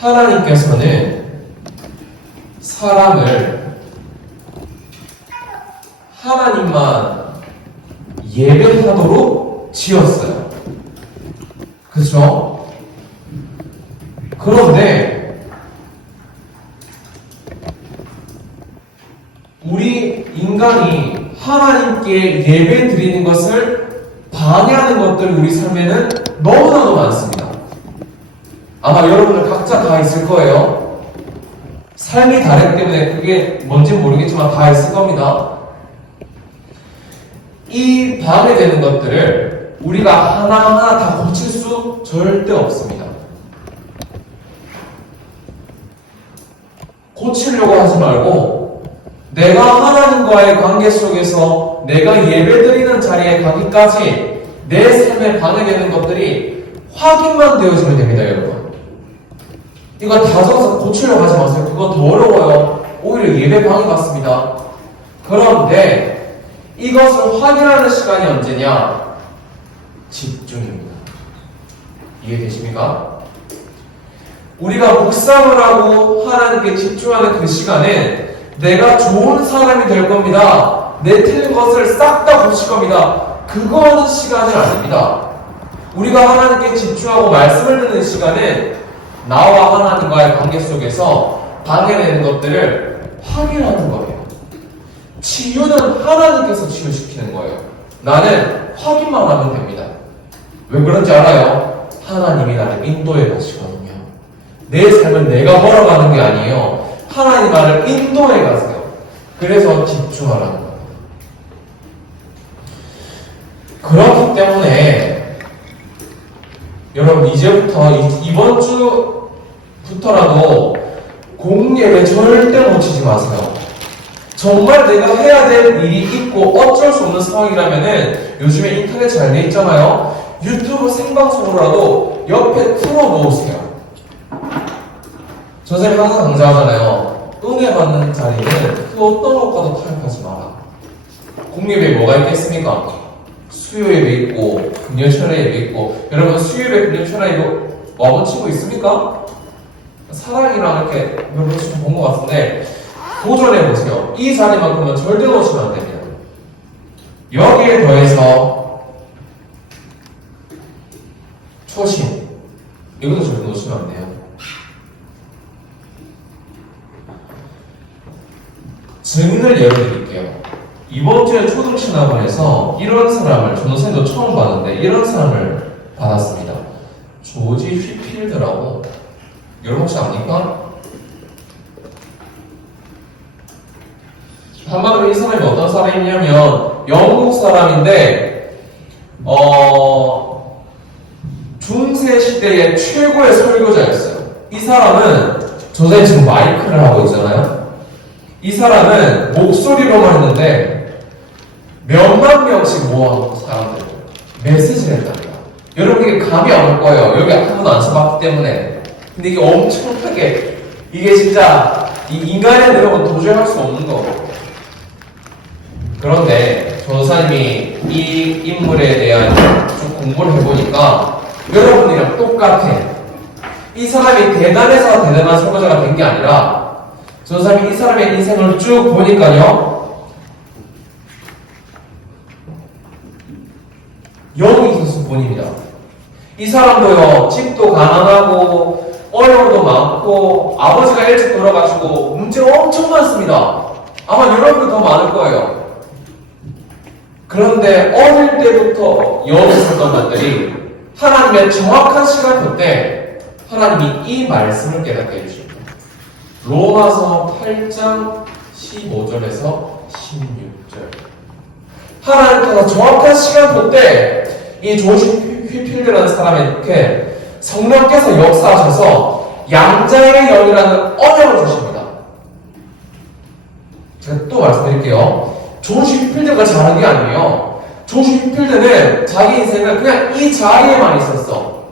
하나님께서는 사람을 하나님만 예배하도록 지었어요. 그렇죠? 그런데 우리 인간이 하나님께 예배 드리는 것을 방해하는 것들이 우리 삶에는 너무나도 많습니다. 아마 여러분들 각자 다 있을 거예요. 삶이 다르기 때문에 그게 뭔지는 모르겠지만 다 있을 겁니다. 이 방해되는 것들을 우리가 하나하나 다 고칠 수 절대 없습니다. 고치려고 하지 말고 내가 하나님과의 관계 속에서 내가 예배드리는 자리에 가기까지 내 삶에 방해되는 것들이 확인만 되어지면 됩니다, 여러분. 이거 다져서 고치려고 하지 마세요. 그거 더 어려워요. 오히려 예배 방해 같습니다. 그런데 이것을 확인하는 시간이 언제냐? 집중입니다. 이해되십니까? 우리가 묵상을 하고 하나님께 집중하는 그 시간은 내가 좋은 사람이 될 겁니다. 내 틀린 것을 싹 다 고칠 겁니다. 그거 하는 시간은 아닙니다. 우리가 하나님께 집중하고 말씀을 듣는 시간은 나와 하나님과의 관계 속에서 방해되는 것들을 확인하는 거예요. 치유는 하나님께서 치유시키는 거예요. 나는 확인만 하면 됩니다. 왜 그런지 알아요? 하나님이 나를 인도해 가시거든요. 내 삶은 내가 걸어가는 게 아니에요. 하나님 나를 인도해 가세요. 그래서 집중하라는 거예요. 그렇기 때문에 여러분 이제부터 이번 주부터라도 공예배 절대 놓치지 마세요. 정말 내가 해야 될 일이 있고 어쩔 수 없는 상황이라면은 요즘에 인터넷 잘 돼 있잖아요. 유튜브 생방송으로라도 옆에 틀어 놓으세요. 저 선생님 항상 강조하잖아요. 은혜 받는 자리는 그 어떤 것과도 타협하지 마라. 공예배에 뭐가 있겠습니까? 수요 예배 있고 금요철에 예배 있고 여러분 수요 예배 금요철에도 와본 친구 있습니까? 사랑이랑 이렇게 몇 번씩 본 것 같은데 도전해보세요. 이 자리만큼은 절대 놓치면 안 됩니다. 여기에 더해서 초심 이것도 절대 놓치면 안 돼요. 증인을 열어드릴게요. 이번 주에 초등신학원에서 이런 사람을 전도생도 처음 봤는데 이런 사람을 받았습니다. 조지 휘필드라고. 여러분 혹시 압니까? 한마디로 이 사람이 어떤 사람이냐면 영국 사람인데 중세 시대의 최고의 설교자였어요. 이 사람은 저자에 지금 마이크를 하고 있잖아요. 이 사람은 목소리로만 했는데 몇만 명씩 모아놓고 사람들 메시지를 했답니다. 여러분 이게 감이 안 올 거예요. 여기 한 번도 안 써봤기 때문에. 근데 이게 엄청 크게 이게 진짜 이 인간의 노력은 도저히 할 수 없는 거고. 그런데 전도사님이 이 인물에 대한 좀 공부를 해보니까 여러분이랑 똑같아. 이 사람이 대단해서 대단한 설교자가 된 게 아니라 전도사님이 이 사람의 인생을 쭉 보니까요 영이 기수뿐입니다. 이 사람도요 집도 가난하고 어려움도 많고 아버지가 일찍 돌아가시고 문제가 엄청 많습니다. 아마 여러분도 더 많을 거예요. 그런데 어릴 때부터 영이 있었던 것들이 하나님의 정확한 시간표 때 하나님이 이 말씀을 깨닫게 해주십니다. 로마서 8장 15절에서 16절. 하나님께서 정확한 시간표 때 이 조지 휘필드라는 사람에게 성령께서 역사하셔서 양자의 영이라는 언약을 주십니다. 제가 또 말씀드릴게요. 조지 휘필드가 잘한 게 아니에요. 조지 휘필드는 자기 인생을 그냥 이 자리에만 있었어.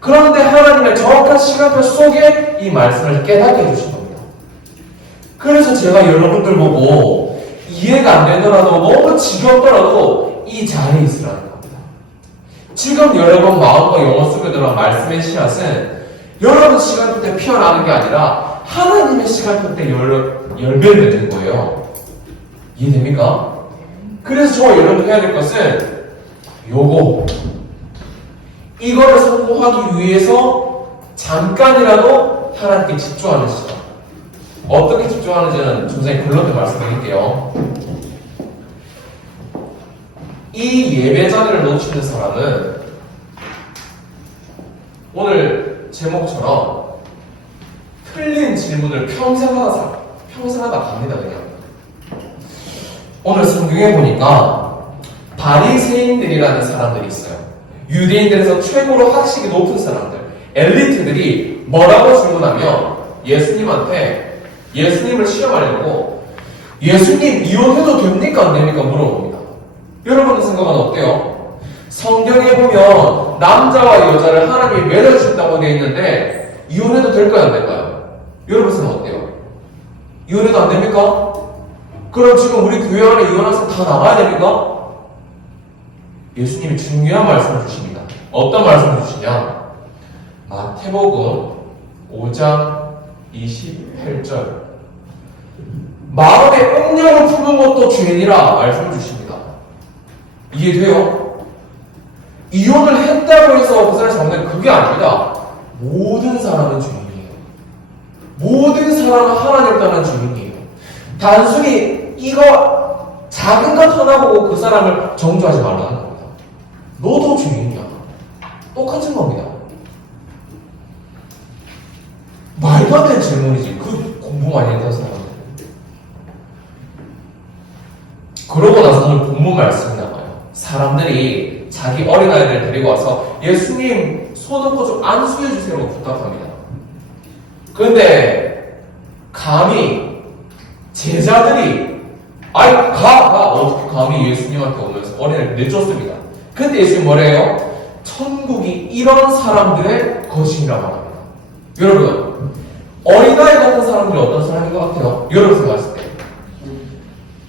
그런데 하나님의 정확한 시간표 속에 이 말씀을 깨닫게 해주신 겁니다. 그래서 제가 여러분들 보고 이해가 안 되더라도 너무 지겹더라도 이 자리에 있으라는 겁니다. 지금 여러분 마음과 영혼 속에 들어간 말씀의 씨앗은 여러분 시간표 때 피어나는 게 아니라 하나님의 시간표 때 열매를 맺는 거예요. 이해됩니까? 그래서 저와 여러분 해야 될 것은 이거를 성공하기 위해서 잠깐이라도 하나님께 집중하는 시간. 어떻게 집중하는지는 선생님 글로 말씀드릴게요. 이 예배자들을 놓치는 사람은 오늘 제목처럼 틀린 질문을 평생 하다 갑니다, 그냥. 오늘 성경에 보니까 바리새인들이라는 사람들이 있어요. 유대인들에서 최고로 학식이 높은 사람들, 엘리트들이 뭐라고 질문하면 예수님을 시험하려고 예수님 이혼해도 됩니까 안 됩니까 물어봅니다. 여러분의 생각은 어때요? 성경에 보면 남자와 여자를 하나님이 맺어준다고 되어 있는데 이혼해도 될까요 안 될까요? 여러분 생각 어때요? 이혼해도 안 됩니까? 그럼 지금 우리 교회 안에 이혼한 사람 다 나가야 됩니까? 예수님이 중요한 말씀을 주십니다. 어떤 말씀을 주시냐? 마태복음 5장 28절. 마음의 옥력을 품은 것도 죄니라 말씀을 주십니다. 이해돼요? 이혼을 했다고 해서 그 사람이 잘못된 그게 아닙니다. 모든 사람은 죄인이에요. 모든 사람은 하나님을 떠난 죄인이에요. 단순히 이거 작은 것 하나 보고 그 사람을 정죄하지 말라는 겁니다. 너도 죄인이야. 똑같은 겁니다. 말도 안 되는 질문이지. 그 공부 많이 했던 사람. 그러고 나서 오늘 본문 말씀이 나와요. 사람들이 자기 어린아이들 데리고 와서 예수님 손 놓고 좀 안수해주세요 부탁합니다. 그런데 감히 제자들이 어떻게 감히 예수님한테 오면서 어린아이를 내쫓습니다. 근데 예수님 뭐래요? 천국이 이런 사람들의 것이라고 합니다. 여러분, 어린아이 같은 사람들이 어떤 사람인 것 같아요? 여러분 생각했을 때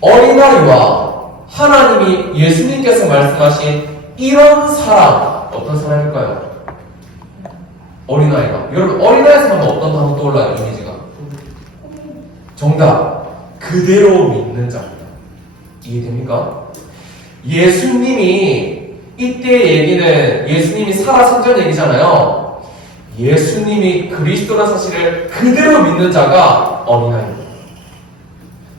어린아이와 하나님이 예수님께서 말씀하신 이런 사람 어떤 사람일까요? 어린아이가. 여러분 어린아이 사람은 어떤 단어 떠올라요? 이미지가 정답 그대로 믿는 자입니다. 이해됩니까? 예수님이 이때의 얘기는 예수님이 살아생전 얘기잖아요. 예수님이 그리스도라는 사실을 그대로 믿는 자가 어린아이입니다.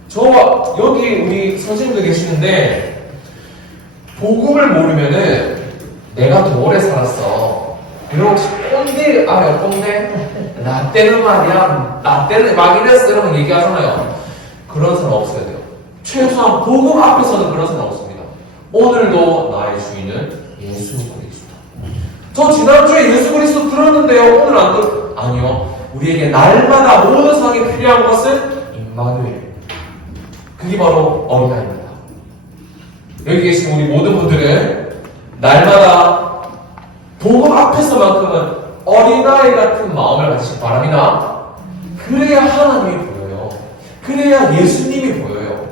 저와 여기 우리 선생님도 계시는데 복음을 모르면은 내가 더 오래 살았어. 이러고 꼰대 알아요? 꼰대? 나 때는 말이야. 나 때는 막 이랬어. 이러면 얘기하잖아요. 그런 사람 없어야 돼요. 최소한 복음 앞에서는 그런 사람 없습니다. 오늘도 나의 주인은 예수 그리스도. 저 지난주에 예수 그리스도 들었는데요. 오늘 안 아니요. 우리에게 날마다 모든 상황에 필요한 것은 임마누엘. 그게 바로 어린아이입니다. 여기 계신 우리 모든 분들은 날마다 복음 앞에서만큼은 어린아이 같은 마음을 가지시기 바랍니다. 그래야 하나님이 보여요. 그래야 예수님이 보여요.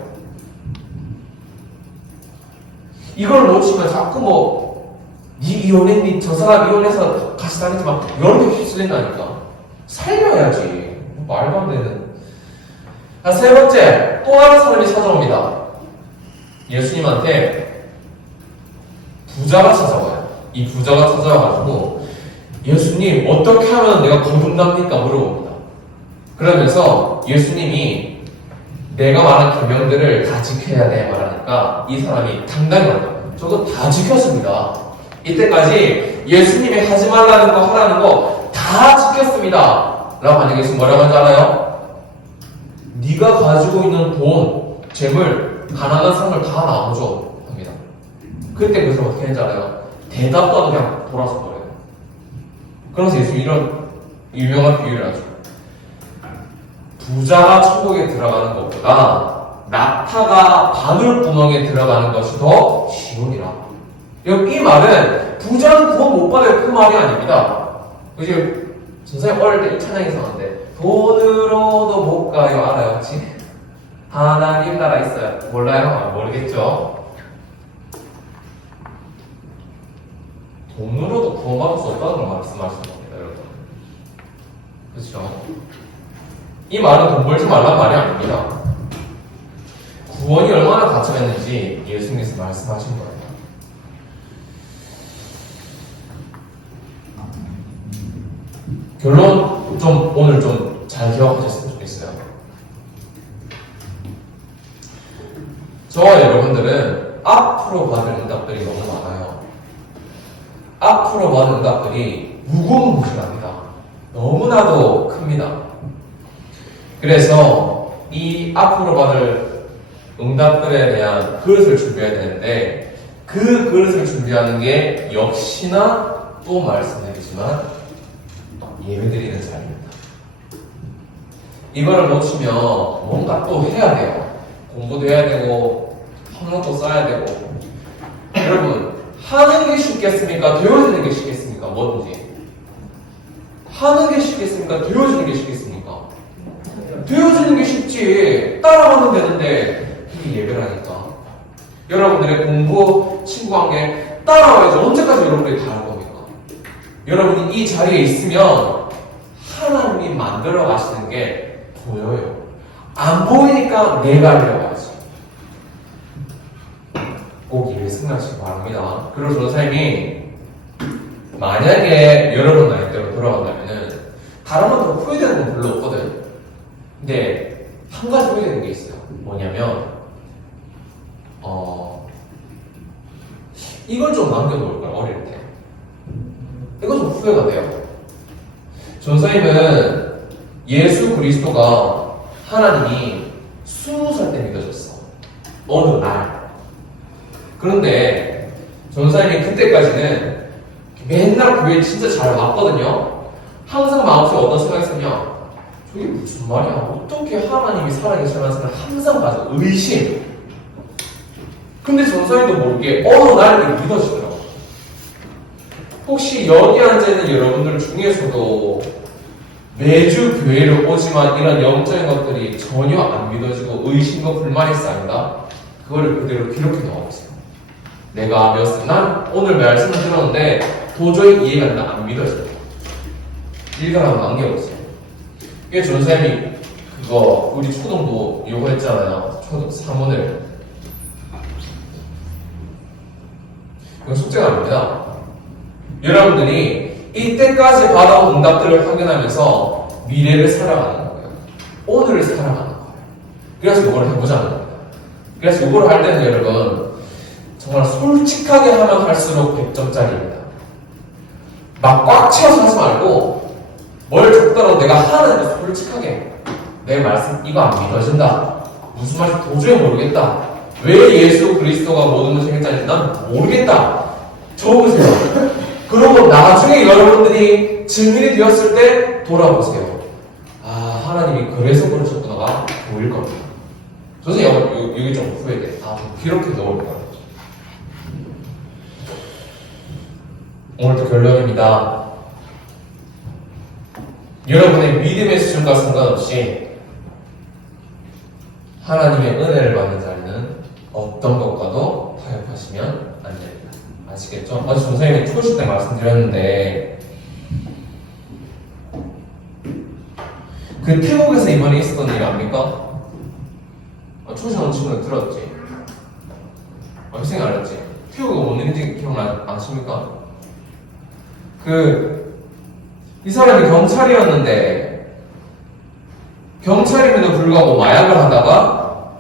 이걸 놓치면 자꾸 니 이혼했니? 저 사람 이혼해서 같이 다니지 마. 여러 개 휩쓸린다니까. 살려야지. 말도 안 되는. 세 번째, 또 다른 사람이 찾아옵니다. 예수님한테 부자가 찾아와요. 이 부자가 찾아와가지고 예수님 어떻게 하면 내가 거듭납니까? 물어봅니다. 그러면서 예수님이 내가 말한 계명들을 다 지켜야 돼 말하니까 이 사람이 당당히 말합니다. 저거 다 지켰습니다. 이때까지 예수님이 하지 말라는 거 하라는 거 다 지켰습니다. 라고 하니까 예수님 뭐라고 하는지 알아요? 네가 가지고 있는 돈, 재물, 가난한 사람을 다 나눠줘 합니다. 그때 그 사람 어떻게 했는지 알아요? 대답도 그냥 돌아서 버려요. 그래서 예수님 이런 유명한 비유를 하죠. 부자가 천국에 들어가는 것보다 낙타가 바늘구멍에 들어가는 것이 더 쉬우니라. 이 말은 부자는 구원 못 받아요. 그 말이 아닙니다. 그지? 선생님 어릴 때 이 찬양이 있었는데 돈으로도 못 가요. 알아요? 혹시? 하나님 나라 있어요. 몰라요? 모르겠죠? 돈으로도 구원받을 수 없다는 걸 말씀하시는 겁니다, 여러분. 그렇죠? 이 말은 돈 벌지 말란 말이 아닙니다. 구원이 얼마나 가치가 있는지 예수님께서 말씀하신 거예요. 결론 오늘 좀 잘 기억하셨으면 좋겠어요. 저와 여러분들은 앞으로 받을 응답들이 너무 많아요. 앞으로 받을 응답들이 무궁무진합니다. 너무나도 큽니다. 그래서 이 앞으로 받을 응답들에 대한 그릇을 준비해야 되는데, 그 그릇을 준비하는 게 역시나 또 말씀드리지만 예배드리는 자리입니다. 이거를 놓치면 뭔가 또 해야 돼요. 공부도 해야 되고 학력도 쌓아야 되고. 여러분, 하는 게 쉽겠습니까? 되어지는 게 쉽겠습니까? 뭐든지 하는 게 쉽겠습니까? 되어지는 게 쉽겠습니까? 되어지는 게 쉽지. 따라가면 되는데 이게 예배라니까. 여러분들의 공부, 친구 관계 따라와야죠. 언제까지 여러분들이 다 할 겁니까? 여러분이 이 자리에 있으면 하나님이 만들어 가시는 게 보여요. 안 보이니까 내가 하려야지. 꼭 이를 생각하시기 바랍니다. 그리고 전사님이 만약에 여러분 나이대로 돌아간다면은 다른 것도 후회되는 건 별로 없거든. 근데 한 가지 후회되는 게 있어요. 뭐냐면 이걸 좀 남겨놓을 걸, 어릴 때. 이거 좀 후회가 돼요. 전사님은 예수 그리스도가 하나님이 20살 때 믿어졌어. 어느 날. 그런데 전사님이 그때까지는 맨날 교회 진짜 잘 왔거든요. 항상 마음속에 어떤 생각이 있었냐? 저게 무슨 말이야? 어떻게 하나님이 살아계시는 생각을 항상 가져? 의심. 근데 전사님도 모르게 어느 날 믿어지더라고요. 혹시 여기 앉아있는 여러분들 중에서도 매주 교회를 오지만 이런 영적인 것들이 전혀 안 믿어지고 의심과 불만이 쌓인다? 그거를 그대로 기록해 넣어보세요. 내가 난 오늘 말씀을 들었는데 도저히 이해가 안 돼. 안 믿어져요. 일가랑 남겨보세요. 이게 전사님이 그거 우리 초등도 요구했잖아요. 초등 3원을. 이건 숙제가 아닙니다. 여러분들이 이때까지 받아온 응답들을 확인하면서 미래를 살아가는 거예요. 오늘을 살아가는 거예요. 그래서 이걸 해보자는 겁니다. 그래서 이걸 할 때는 여러분 정말 솔직하게 하면 할수록 100점짜리입니다. 막 꽉 채워서 하지 말고 뭘 적더라도 내가 하는데 솔직하게 내 말씀 이거 안 믿어진다. 무슨 말인지 도저히 모르겠다. 왜 예수 그리스도가 모든 것을 했다는지 난 모르겠다. 적으세요. 그러고 나중에 여러분들이 증인이 되었을 때 돌아보세요. 아, 하나님이 그래서 그러셨구나가 보일 겁니다. 선생님, 여기 좀 후회돼. 아, 기록해 놓을 거예요. 오늘도 결론입니다. 여러분의 믿음의 수준과 상관없이 하나님의 은혜를 받는 자리는 어떤 것과도 타협하시면 안 됩니다. 아시겠죠? 어제 선생님이 초실 때 말씀드렸는데 그 태국에서 이번에 있었던 일 압니까? 초실 온 친구는 들었지? 학생이 알았지? 태국가 뭔 일인지 기억나십니까? 이 사람이 경찰이었는데 경찰임에도 불구하고 마약을 하다가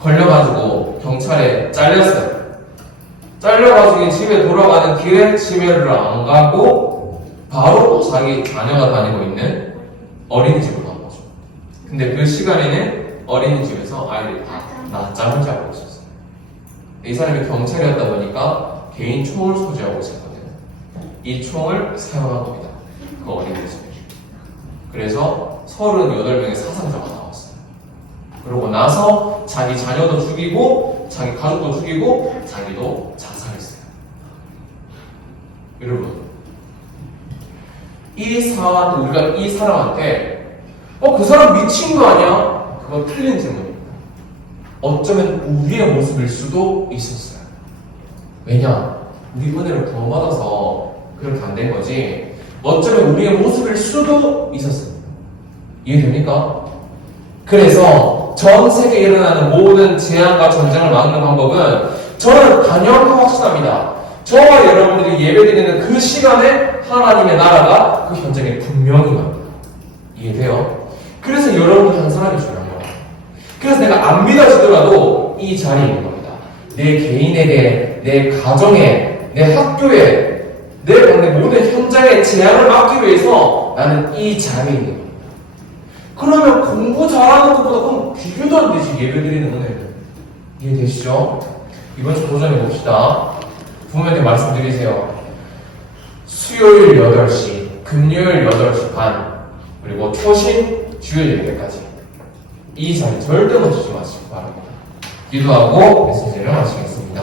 걸려가지고 경찰에 잘렸어요. 잘려가지고 집에 돌아가는 길에 집에를 안 가고 바로 자기 자녀가 다니고 있는 어린이집으로 간 거죠. 근데 그 시간에는 어린이집에서 아이들이 다 낮잠을 자고 있었어요. 이 사람이 경찰이었다 보니까 개인 총을 소지하고 있었거든요. 이 총을 사용한 겁니다. 그 어린이집에. 그래서 38명의 사상자가 나왔어요. 그러고 나서 자기 자녀도 죽이고 자기 가족도 죽이고 자기도 자살했어요. 여러분, 이 사람, 우리가 이 사람한테 그 사람 미친 거 아니야? 그건 틀린 질문입니다. 어쩌면 우리의 모습일 수도 있었어요. 왜냐? 우리 은혜를 구원받아서 그렇게 안 된 거지. 어쩌면 우리의 모습일 수도 있었습니다. 이해됩니까? 그래서 전 세계에 일어나는 모든 재앙과 전쟁을 막는 방법은 저는 단연하고 확신합니다. 저와 여러분들이 예배드리는 그 시간에 하나님의 나라가 그 현장에 분명히 납니다. 이해돼요? 그래서 여러분들 한 사람이 중요한 거예요. 그래서 내가 안 믿어지더라도 이 자리에 있는 겁니다. 내 개인에게, 내 가정에, 내 학교에, 내 모든 현장의 재앙을 막기 위해서 나는 이 자리에 있는 겁니다. 그러면 공부 잘하는 것보다 그럼 비교도 안 되지, 예배드리는 은혜는. 이해되시죠? 이번 주 도전해 봅시다. 부모님한테 말씀드리세요. 수요일 8시, 금요일 8시 반, 그리고 초신 주일 예배까지. 이 자리 절대 놓치지 마시기 바랍니다. 기도하고 메시지를 마치겠습니다.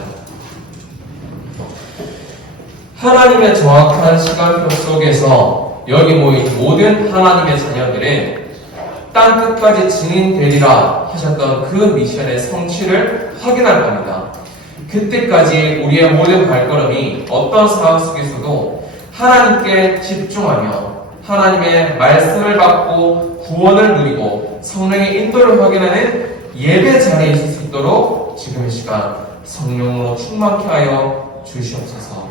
하나님의 정확한 시간표 속에서 여기 모인 모든 하나님의 자녀들은 땅 끝까지 증인되리라 하셨던 그 미션의 성취를 확인할 겁니다. 그때까지 우리의 모든 발걸음이 어떤 상황 속에서도 하나님께 집중하며 하나님의 말씀을 받고 구원을 누리고 성령의 인도를 확인하는 예배 자리에 있을 수 있도록 지금 이 시간 성령으로 충만케 하여 주시옵소서.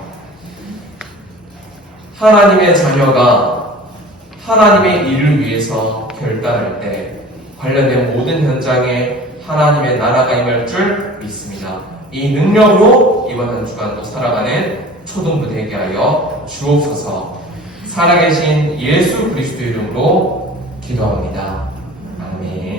하나님의 자녀가 하나님의 일을 위해서 결단할 때 관련된 모든 현장에 하나님의 나라가 임할 줄 믿습니다. 이 능력으로 이번 한 주간도 살아가는 초등부 되게 하여 주옵소서. 살아계신 예수 그리스도 이름으로 기도합니다. 아멘.